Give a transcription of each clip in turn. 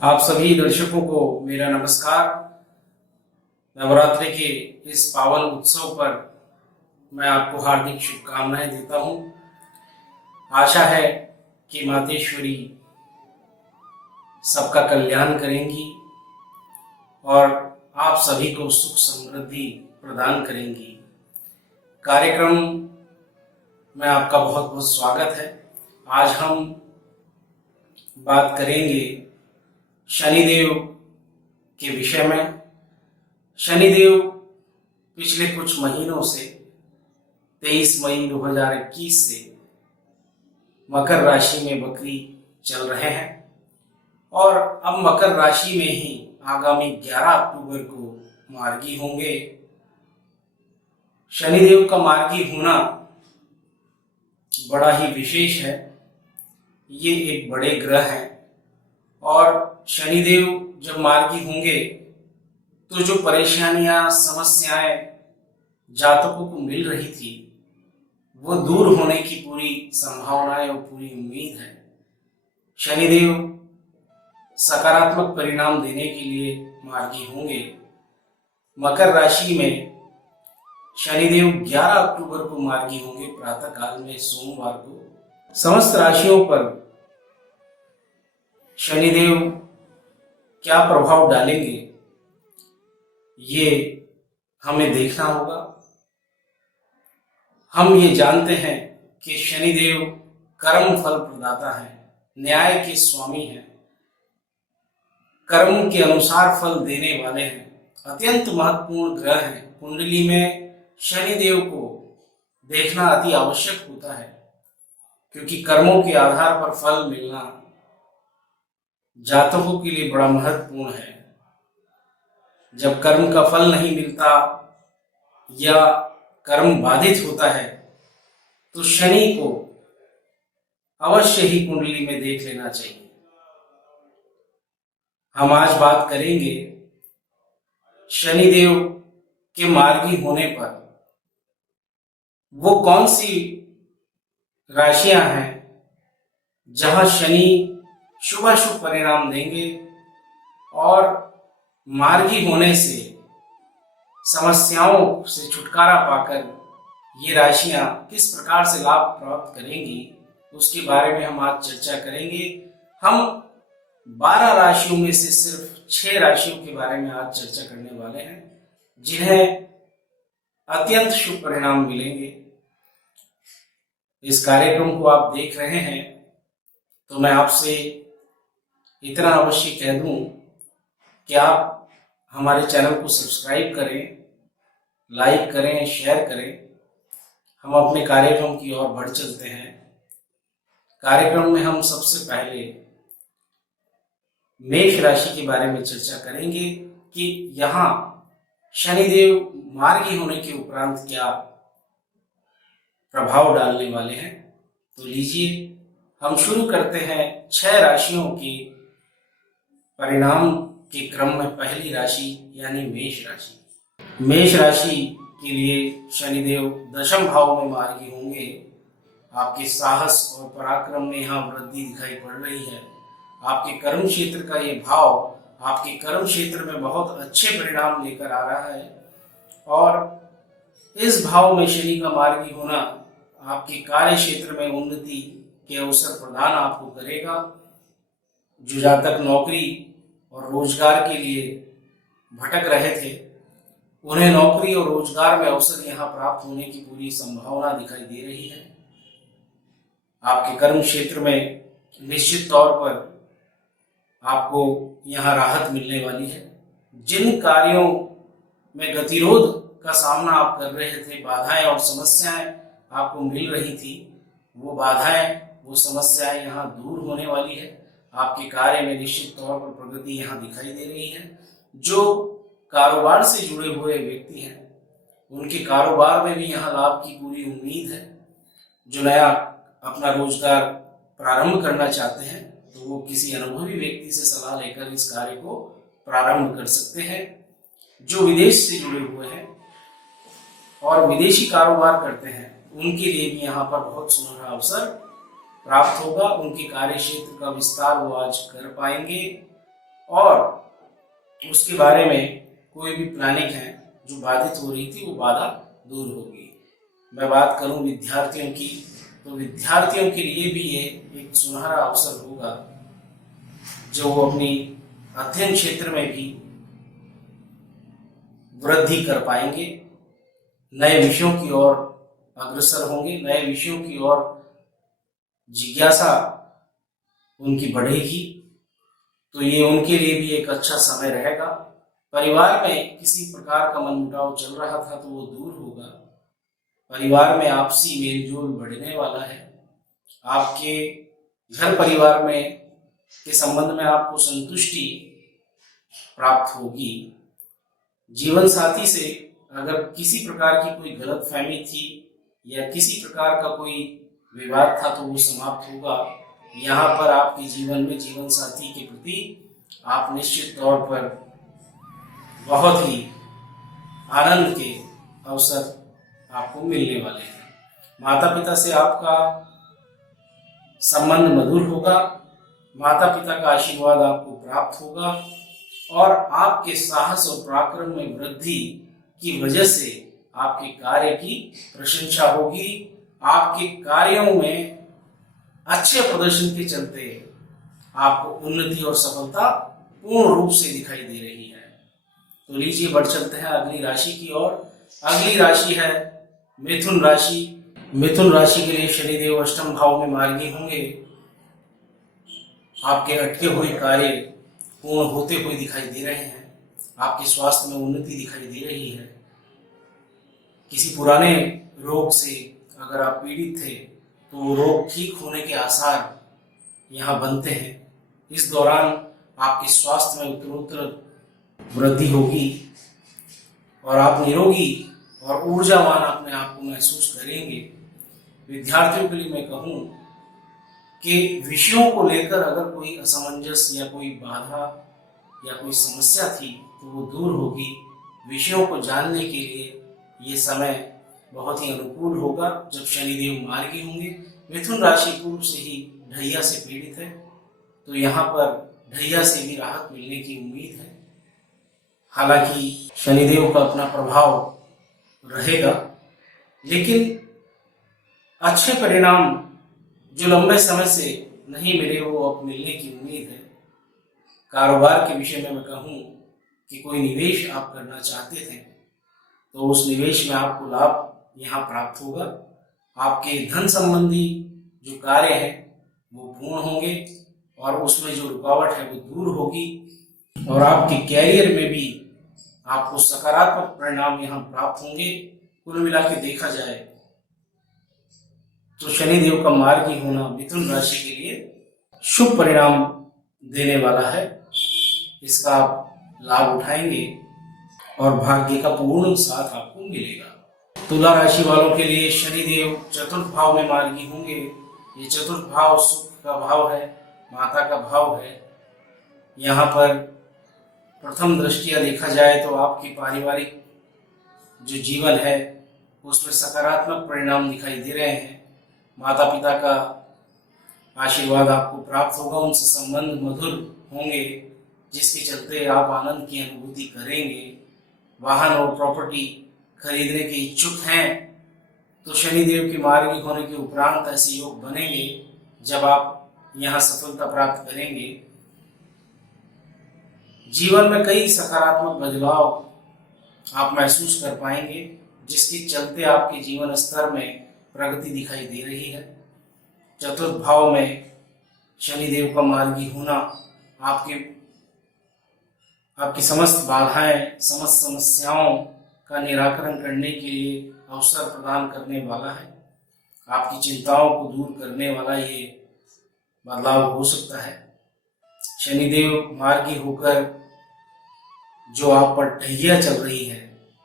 आप सभी दर्शकों को मेरा नमस्कार। नवरात्रि के इस पावन उत्सव पर मैं आपको हार्दिक शुभकामनाएं देता हूं। आशा है कि मातेश्वरी सबका कल्याण करेंगी और आप सभी को सुख समृद्धि प्रदान करेंगी। कार्यक्रम में आपका बहुत बहुत स्वागत है। आज हम बात करेंगे शनिदेव के विषय में। शनिदेव पिछले कुछ महीनों से 23 मई 2021 से मकर राशि में वक्री चल रहे हैं और अब मकर राशि में ही आगामी 11 अक्टूबर को मार्गी होंगे। शनिदेव का मार्गी होना बड़ा ही विशेष है। ये एक बड़े ग्रह हैं और शनिदेव जब मार्गी होंगे तो जो परेशानियां समस्याएं जातकों को मिल रही थी वो दूर होने की पूरी संभावनाएं और पूरी उम्मीद है। शनिदेव सकारात्मक परिणाम देने के लिए मार्गी होंगे। मकर राशि में शनिदेव 11 अक्टूबर को मार्गी होंगे प्रातः काल में सोमवार को। समस्त राशियों पर शनिदेव क्या प्रभाव डालेंगे ये हमें देखना होगा। हम ये जानते हैं कि शनिदेव कर्म फल प्रदाता है, न्याय के स्वामी हैं, कर्म के अनुसार फल देने वाले हैं, अत्यंत महत्वपूर्ण ग्रह हैं। कुंडली में शनिदेव को देखना अति आवश्यक होता है क्योंकि कर्मों के आधार पर फल मिलना जातकों के लिए बड़ा महत्वपूर्ण है। जब कर्म का फल नहीं मिलता या कर्म बाधित होता है तो शनि को अवश्य ही कुंडली में देख लेना चाहिए। हम आज बात करेंगे शनिदेव के मार्गी होने पर वो कौन सी राशियां हैं जहां शनि शुभ परिणाम देंगे और मार्गी होने से समस्याओं से छुटकारा पाकर ये राशियां किस प्रकार से लाभ प्राप्त करेंगी उसके बारे में हम आज चर्चा करेंगे। हम 12 राशियों में से सिर्फ 6 राशियों के बारे में आज चर्चा करने वाले हैं जिन्हें अत्यंत शुभ परिणाम मिलेंगे। इस कार्यक्रम को आप देख रहे हैं तो मैं आपसे इतना अवश्य कह दूं कि आप हमारे चैनल को सब्सक्राइब करें, लाइक करें, शेयर करें। हम अपने कार्यक्रम की ओर बढ़ चलते हैं। कार्यक्रम में हम सबसे पहले मेष राशि के बारे में चर्चा करेंगे कि यहाँ शनिदेव मार्गी होने के उपरांत क्या प्रभाव डालने वाले हैं। तो लीजिए हम शुरू करते हैं 6 राशियों के परिणाम के क्रम में। पहली राशि यानी मेष राशि। मेष राशि के लिए शनिदेव 10वें भाव में मार्गी होंगे। आपके साहस और पराक्रम में यहाँ वृद्धि दिखाई पड़ रही है। आपके कर्म क्षेत्र का ये भाव आपके कर्म क्षेत्र में बहुत अच्छे परिणाम लेकर आ रहा है और इस भाव में शनि का मार्गी होना आपके कार्य क्षेत्र में उन्नति के अवसर प्रदान आपको करेगा। जो जातक नौकरी और रोजगार के लिए भटक रहे थे उन्हें नौकरी और रोजगार में अवसर यहाँ प्राप्त होने की पूरी संभावना दिखाई दे रही है। आपके कर्म क्षेत्र में निश्चित तौर पर आपको यहाँ राहत मिलने वाली है। जिन कार्यों में गतिरोध का सामना आप कर रहे थे, बाधाएं और समस्याएं आपको मिल रही थी, वो बाधाएं वो समस्याएं यहाँ दूर होने वाली है। आपके कार्य में निश्चित तौर पर प्रगति यहाँ दिखाई दे रही है। जो कारोबार से जुड़े हुए व्यक्ति हैं उनके कारोबार में भी यहाँ लाभ की पूरी उम्मीद है। जो नया अपना रोजगार प्रारंभ करना चाहते हैं तो वो किसी अनुभवी व्यक्ति से सलाह लेकर इस कार्य को प्रारंभ कर सकते हैं। जो विदेश से जुड़े हुए हैं और विदेशी कारोबार करते हैं उनके लिए भी यहाँ पर बहुत सुनहरा अवसर प्राप्त होगा। उनके कार्य क्षेत्र का विस्तार वो आज कर पाएंगे। और उसके बारे में कोई भी प्लानिंग है जो बाधित हो रही थी वो बाधा दूर होगी। मैं बात करूं विद्यार्थियों की, तो विद्यार्थियों के लिए भी ये एक सुनहरा अवसर होगा जो वो अपनी अध्ययन क्षेत्र में भी वृद्धि कर पाएंगे, नए विषयों की ओर अग्रसर होंगे, नए विषयों की ओर जिज्ञासा उनकी बढ़ेगी। तो ये उनके लिए भी एक अच्छा समय रहेगा। परिवार में किसी प्रकार का मनमुटाव चल रहा था तो वो दूर होगा। परिवार में आपसी मेलजोल बढ़ने वाला है। आपके घर परिवार में के संबंध में आपको संतुष्टि प्राप्त होगी। जीवन साथी से अगर किसी प्रकार की कोई गलतफहमी थी या किसी प्रकार का कोई विवाद था तो वो समाप्त होगा। यहाँ पर आपके जीवन में जीवन साथी के प्रति आप निश्चित तौर पर बहुत ही आनंद के अवसर आपको मिलने वाले हैं। माता पिता से आपका संबंध मधुर होगा, माता पिता का आशीर्वाद आपको प्राप्त होगा और आपके साहस और पराक्रम में वृद्धि की वजह से आपके कार्य की प्रशंसा होगी। आपके कार्यों में अच्छे प्रदर्शन के चलते आपको उन्नति और सफलता पूर्ण रूप से दिखाई दे रही है। तो लीजिए बढ़ चलते हैं अगली राशि की ओर। अगली राशि है मिथुन राशि। मिथुन राशि के लिए शनिदेव अष्टम भाव में मार्गी होंगे। आपके अटके हुए कार्य पूर्ण होते हुए दिखाई दे रहे हैं। आपके स्वास्थ्य में उन्नति दिखाई दे रही है। किसी पुराने रोग से अगर आप पीड़ित थे तो वो रोग ठीक होने के आसार यहाँ बनते हैं। इस दौरान आपके स्वास्थ्य में उत्तरोत्तर वृद्धि होगी और आप निरोगी और ऊर्जावान अपने आप को महसूस करेंगे। विद्यार्थियों के लिए मैं कहूँ कि विषयों को लेकर अगर कोई असमंजस या कोई बाधा या कोई समस्या थी तो वो दूर होगी। विषयों को जानने के लिए ये समय बहुत ही अनुकूल होगा जब शनिदेव मार्गी होंगे। मिथुन राशि पूर्व से ही ढैया से पीड़ित है तो यहाँ पर ढैया से भी राहत मिलने की उम्मीद है। हालांकि शनिदेव का अपना प्रभाव रहेगा, लेकिन अच्छे परिणाम जो लंबे समय से नहीं मिले वो अब मिलने की उम्मीद है। कारोबार के विषय में मैं कहूँ कि कोई निवेश आप करना चाहते थे तो उस निवेश में आपको लाभ यहाँ प्राप्त होगा। आपके धन संबंधी जो कार्य है वो पूर्ण होंगे और उसमें जो रुकावट है वो दूर होगी और आपके कैरियर में भी आपको सकारात्मक परिणाम यहाँ प्राप्त होंगे। कुल मिला के देखा जाए तो शनिदेव का मार्गी होना मिथुन राशि के लिए शुभ परिणाम देने वाला है। इसका आप लाभ उठाएंगे और भाग्य का पूर्ण साथ आपको मिलेगा। तुला राशि वालों के लिए शनिदेव चतुर्थ भाव में मार्गी होंगे। ये चतुर्थ भाव सुख का भाव है, माता का भाव है। यहाँ पर प्रथम दृष्टिया देखा जाए तो आपकी पारिवारिक जो जीवन है उसमें सकारात्मक परिणाम दिखाई दे रहे हैं। माता पिता का आशीर्वाद आपको प्राप्त होगा, उनसे संबंध मधुर होंगे जिसके चलते आप आनंद की अनुभूति करेंगे। वाहन और प्रॉपर्टी खरीदने के इच्छुक हैं तो शनिदेव के मार्गी होने के उपरांत ऐसे योग बनेंगे जब आप यहाँ सफलता प्राप्त करेंगे। जीवन में कई सकारात्मक बदलाव आप महसूस कर पाएंगे जिसके चलते आपके जीवन स्तर में प्रगति दिखाई दे रही है। चतुर्थ भाव में शनिदेव का मार्गी होना आपकी समस्त बाधाएं, समस्त समस्याओं का निराकरण करने के लिए अवसर प्रदान करने वाला है। आपकी चिंताओं को दूर करने वाला ये बदलाव हो सकता है। शनिदेव मार्गी होकर जो आप पर ढैया चल रही है,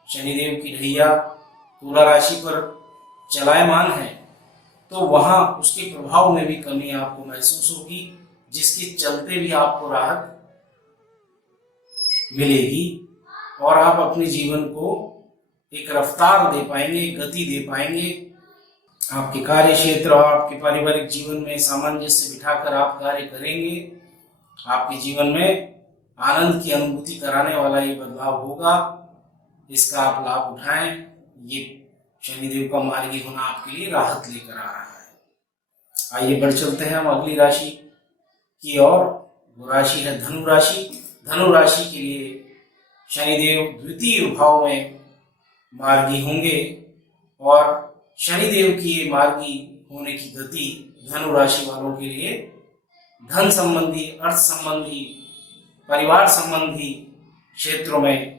शनिदेव की ढैया तुला राशि पर चलायमान है तो वहां उसके प्रभाव में भी कमी आपको महसूस होगी जिसके चलते भी आपको राहत मिलेगी और आप अपने जीवन को एक रफ्तार दे पाएंगे, गति दे पाएंगे। आपके कार्य क्षेत्र और आपके पारिवारिक जीवन में सामंजस्य बिठाकर आप कार्य करेंगे। आपके जीवन में आनंद की अनुभूति कराने वाला ये बदलाव होगा। इसका आप लाभ उठाएं। ये शनिदेव का मार्गी होना आपके लिए राहत लेकर आ रहा है। आइए बढ़ चलते हैं हम अगली राशि की ओर। वो राशि है धनु राशि। धनु राशि के लिए शनिदेव द्वितीय भाव में मार्गी होंगे और शनिदेव की ये मार्गी होने की गति धनु राशि वालों के लिए धन संबंधी, अर्थ संबंधी, परिवार संबंधी क्षेत्रों में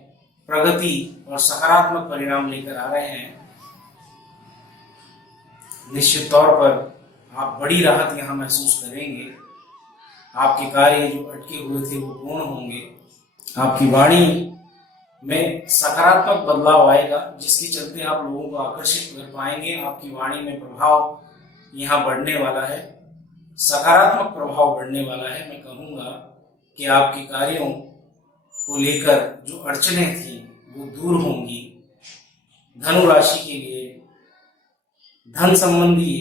प्रगति और सकारात्मक परिणाम लेकर आ रहे हैं। निश्चित तौर पर आप बड़ी राहत यहाँ महसूस करेंगे। आपके कार्य जो अटके हुए थे वो पूर्ण होंगे। आपकी वाणी में सकारात्मक बदलाव आएगा, जिसके चलते आप लोगों को आकर्षित कर पाएंगे। आपकी वाणी में प्रभाव यहाँ बढ़ने वाला है, सकारात्मक प्रभाव बढ़ने वाला है। मैं कहूँगा कि आपके कार्यों को लेकर जो अड़चनें थी वो दूर होंगी। धनु राशि के लिए धन संबंधी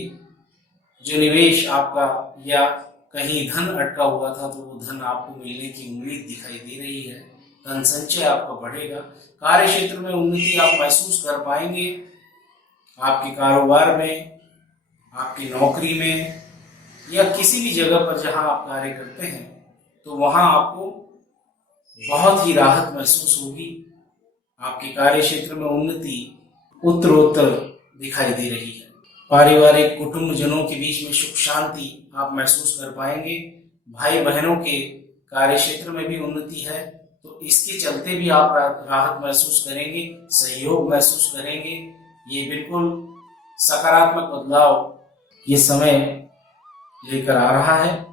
जो निवेश आपका या कहीं धन अटका हुआ था तो वो धन आपको मिलने की उम्मीद दिखाई दे रही है। धन संचय आपका बढ़ेगा। कार्य क्षेत्र में उन्नति आप महसूस कर पाएंगे। आपके कारोबार में, आपकी नौकरी में या किसी भी जगह पर जहां आप कार्य करते हैं तो वहां आपको बहुत ही राहत महसूस होगी। आपके कार्य क्षेत्र में उन्नति उत्तरोत्तर दिखाई दे रही है। पारिवारिक कुटुंब जनों के बीच में सुख शांति आप महसूस कर पाएंगे। भाई बहनों के कार्य क्षेत्र में भी उन्नति है तो इसके चलते भी आप राहत महसूस करेंगे, सहयोग महसूस करेंगे। ये बिल्कुल सकारात्मक बदलाव ये समय लेकर आ रहा है।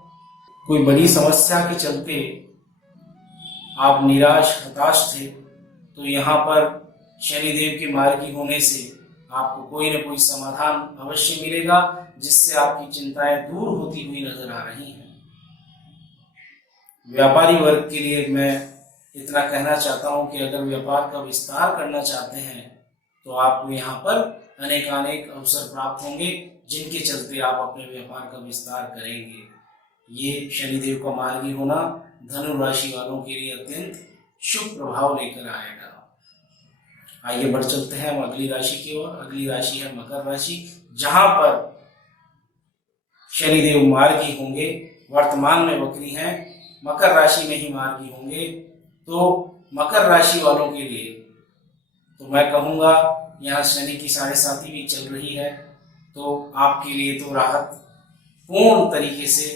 कोई बड़ी समस्या के चलते आप निराश, हताश थे तो यहाँ पर शनिदेव के मार्गी होने से आपको कोई न कोई समाधान अवश्य मिलेगा, जिससे आपकी चिंताएं दूर होती हुई नजर आ रही हैं। व्यापारी वर्ग के लिए मैं इतना कहना चाहता हूं कि अगर व्यापार का विस्तार करना चाहते हैं तो आपको यहाँ पर अनेकानेक अवसर प्राप्त होंगे, जिनके चलते आप अपने व्यापार का विस्तार करेंगे। ये शनिदेव का मार्गी होना धनु राशि वालों के लिए अत्यंत शुभ प्रभाव लेकर आएगा। आइए बढ़ चलते हैं हम अगली राशि की ओर। अगली राशि है मकर राशि, जहां पर शनिदेव मार्गी होंगे। वर्तमान में वक्री हैं, मकर राशि में ही मार्गी होंगे। तो मकर राशि वालों के लिए तो मैं कहूँगा यहाँ शनि की 7.5 भी चल रही है तो आपके लिए तो राहत पूर्ण तरीके से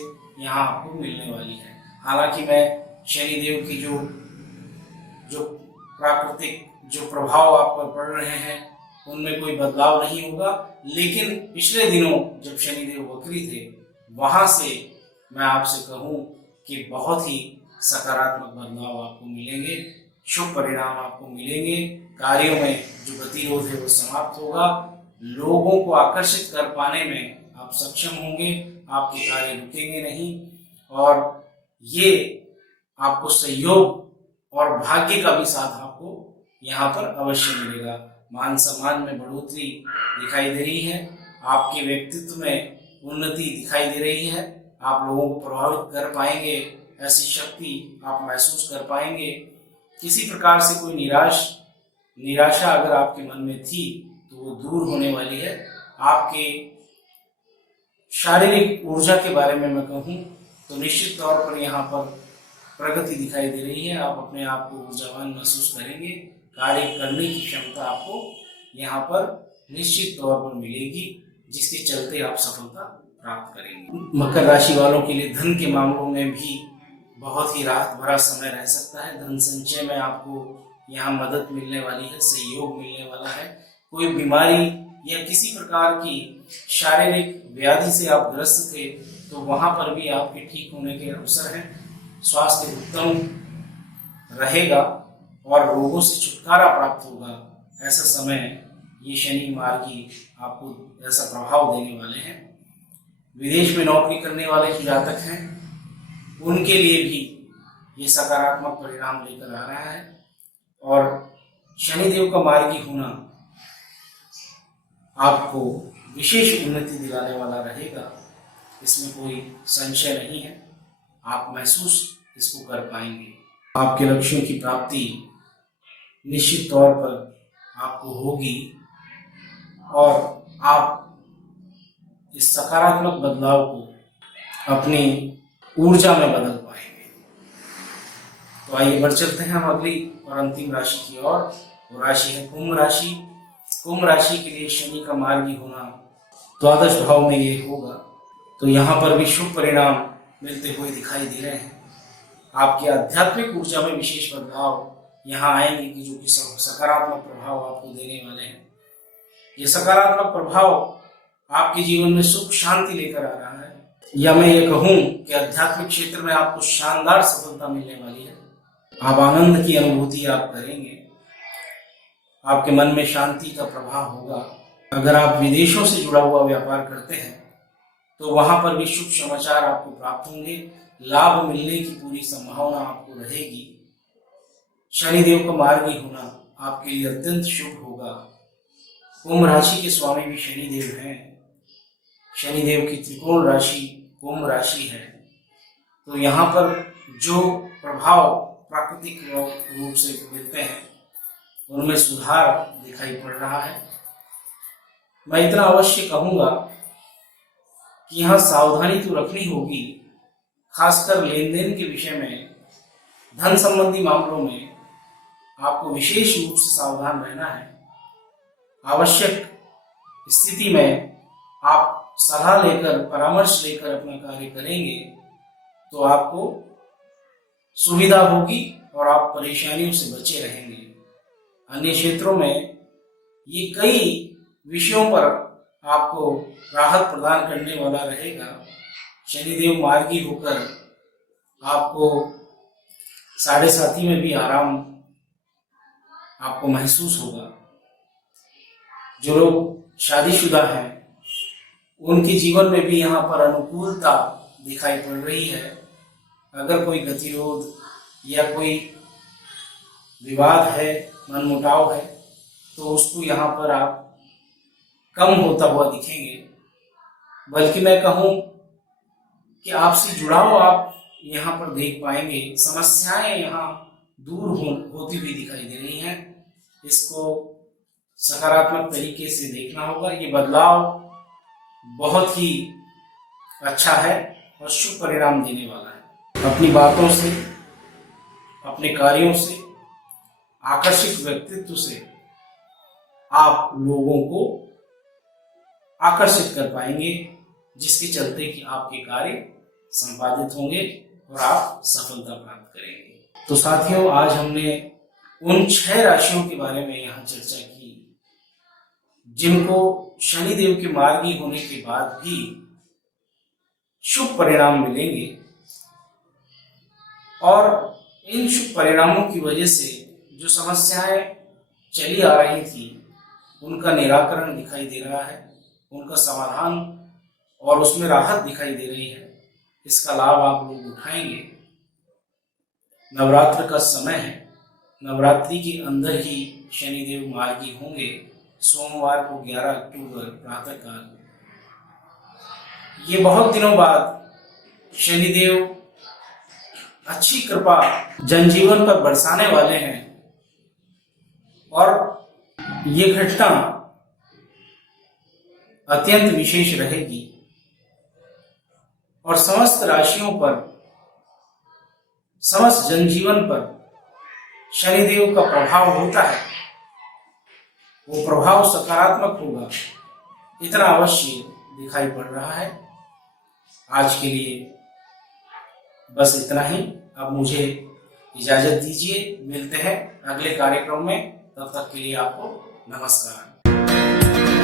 यहाँ आपको मिलने वाली है। हालांकि मैं शनिदेव की जो प्राकृतिक जो प्रभाव आप पर पड़ रहे हैं उनमें कोई बदलाव नहीं होगा, लेकिन पिछले दिनों जब शनिदेव वक्री थे वहां से मैं आपसे कहूं कि बहुत ही सकारात्मक बदलाव आपको मिलेंगे, शुभ परिणाम आपको मिलेंगे। कार्यों में जो गतिरोध है वो समाप्त होगा। लोगों को आकर्षित कर पाने में आप सक्षम होंगे। आपके कार्य रुकेंगे नहीं और ये आपको सहयोग और भाग्य का भी साथ आपको यहाँ पर अवश्य मिलेगा। मान सम्मान में बढ़ोतरी दिखाई दे रही है। आपके व्यक्तित्व में उन्नति दिखाई दे रही है। आप लोगों को प्रभावित कर पाएंगे, ऐसी शक्ति आप महसूस कर पाएंगे। किसी प्रकार से कोई निराशा अगर आपके मन में थी तो वो दूर होने वाली है। आपके शारीरिक ऊर्जा के बारे में मैं कहूँ तो निश्चित तौर पर यहाँ पर प्रगति दिखाई दे रही है। आप अपने आप को ऊर्जावान महसूस करेंगे। कार्य करने की क्षमता आपको यहाँ पर निश्चित तौर पर मिलेगी, जिसके चलते आप सफलता प्राप्त करेंगे। मकर राशि वालों के लिए धन के मामलों में भी बहुत ही राहत भरा समय रह सकता है। धन संचय में आपको यहाँ मदद मिलने वाली है, सहयोग मिलने वाला है। कोई बीमारी या किसी प्रकार की शारीरिक व्याधि से आप ग्रस्त थे तो वहां पर भी आपके ठीक होने के अवसर हैं। स्वास्थ्य उत्तम रहेगा और रोगों से छुटकारा प्राप्त होगा। ऐसा समय ये शनि मार्गी आपको ऐसा प्रभाव देने वाले हैं। विदेश में नौकरी करने वाले जो जातक हैं उनके लिए भी ये सकारात्मक परिणाम लेकर आ रहा है और शनिदेव का मार्गी होना आपको विशेष उन्नति दिलाने वाला रहेगा। इसमें कोई संशय नहीं है। आप महसूस इसको कर पाएंगे। आपके लक्ष्यों की प्राप्ति निश्चित तौर पर आपको होगी और आप इस सकारात्मक बदलाव को अपनी ऊर्जा में बदल पाएंगे। तो आइए बढ़ चलते हैं हम अगली और अंतिम राशि की ओर। वो राशि है कुंभ राशि। कुंभ राशि के लिए शनि का मार्गी होना द्वादश भाव में ये होगा, तो यहाँ पर भी शुभ परिणाम मिलते हुए दिखाई दे रहे हैं। आपकी आध्यात्मिक ऊर्जा में विशेष बदलाव यहाँ आएंगे कि जो कि सकारात्मक प्रभाव आपको देने वाले हैं। ये सकारात्मक प्रभाव आपके जीवन में सुख शांति लेकर आ रहा है, या मैं ये कहूँ कि आध्यात्मिक क्षेत्र में आपको शानदार सफलता मिलने वाली है। आप आनंद की अनुभूति आप करेंगे, आपके मन में शांति का प्रभाव होगा। अगर आप विदेशों से जुड़ा हुआ व्यापार करते हैं तो वहां पर भी शुभ समाचार आपको प्राप्त होंगे, लाभ मिलने की पूरी संभावना आपको रहेगी। शनिदेव का मार्गी होना आपके लिए अत्यंत शुभ होगा। कुंभ राशि के स्वामी भी शनिदेव हैं। शनिदेव की त्रिकोण राशि कुंभ राशि है, तो यहाँ पर जो प्रभाव प्राकृतिक रूप से मिलते हैं उनमें सुधार दिखाई पड़ रहा है। मैं इतना अवश्य कहूंगा कि यहाँ सावधानी तो रखनी होगी, खासकर लेन देन के विषय में, धन संबंधी मामलों में आपको विशेष रूप से सावधान रहना है। आवश्यक स्थिति में आप सलाह लेकर, परामर्श लेकर अपना कार्य करेंगे तो आपको सुविधा होगी और आप परेशानियों से बचे रहेंगे। अन्य क्षेत्रों में ये कई विषयों पर आपको राहत प्रदान करने वाला रहेगा। शनिदेव मार्गी होकर आपको साढ़े साथी में भी आराम आपको महसूस होगा। जो लोग शादीशुदा हैं उनके जीवन में भी यहाँ पर अनुकूलता दिखाई पड़ रही है। अगर कोई गतिरोध या कोई विवाद है, मनमुटाव है, तो उसको यहाँ पर आप कम होता हुआ दिखेंगे। बल्कि मैं कहूँ कि आपसे जुड़ाव आप यहाँ पर देख पाएंगे। समस्याएं यहाँ दूर होती हुई दिखाई दे रही हैं। इसको सकारात्मक तरीके से देखना होगा। ये बदलाव बहुत ही अच्छा है और शुभ परिणाम देने वाला है। अपनी बातों से, अपने कार्यों से, आकर्षक व्यक्तित्व से आप लोगों को आकर्षित कर पाएंगे, जिसके चलते कि आपके कार्य संपादित होंगे और आप सफलता प्राप्त करेंगे। तो साथियों, आज हमने उन 6 राशियों के बारे में यहाँ चर्चा की जिनको शनिदेव के मार्गी होने के बाद भी शुभ परिणाम मिलेंगे, और इन शुभ परिणामों की वजह से जो समस्याएं चली आ रही थी उनका निराकरण दिखाई दे रहा है, उनका समाधान और उसमें राहत दिखाई दे रही है। इसका लाभ आप लोग उठाएंगे। नवरात्र का समय है, नवरात्रि के अंदर ही शनिदेव मार्गी होंगे। सोमवार को 11 अक्टूबर प्रातःकाल। ये बहुत दिनों बाद शनिदेव अच्छी कृपा जनजीवन पर बरसाने वाले हैं, और ये घटना अत्यंत विशेष रहेगी और समस्त राशियों पर, समस्त जनजीवन पर शनिदेव का प्रभाव होता है। वो प्रभाव सकारात्मक होगा, इतना अवश्य दिखाई पड़ रहा है। आज के लिए बस इतना ही। अब मुझे इजाजत दीजिए, मिलते हैं अगले कार्यक्रम में। तब तक के लिए आपको नमस्कार।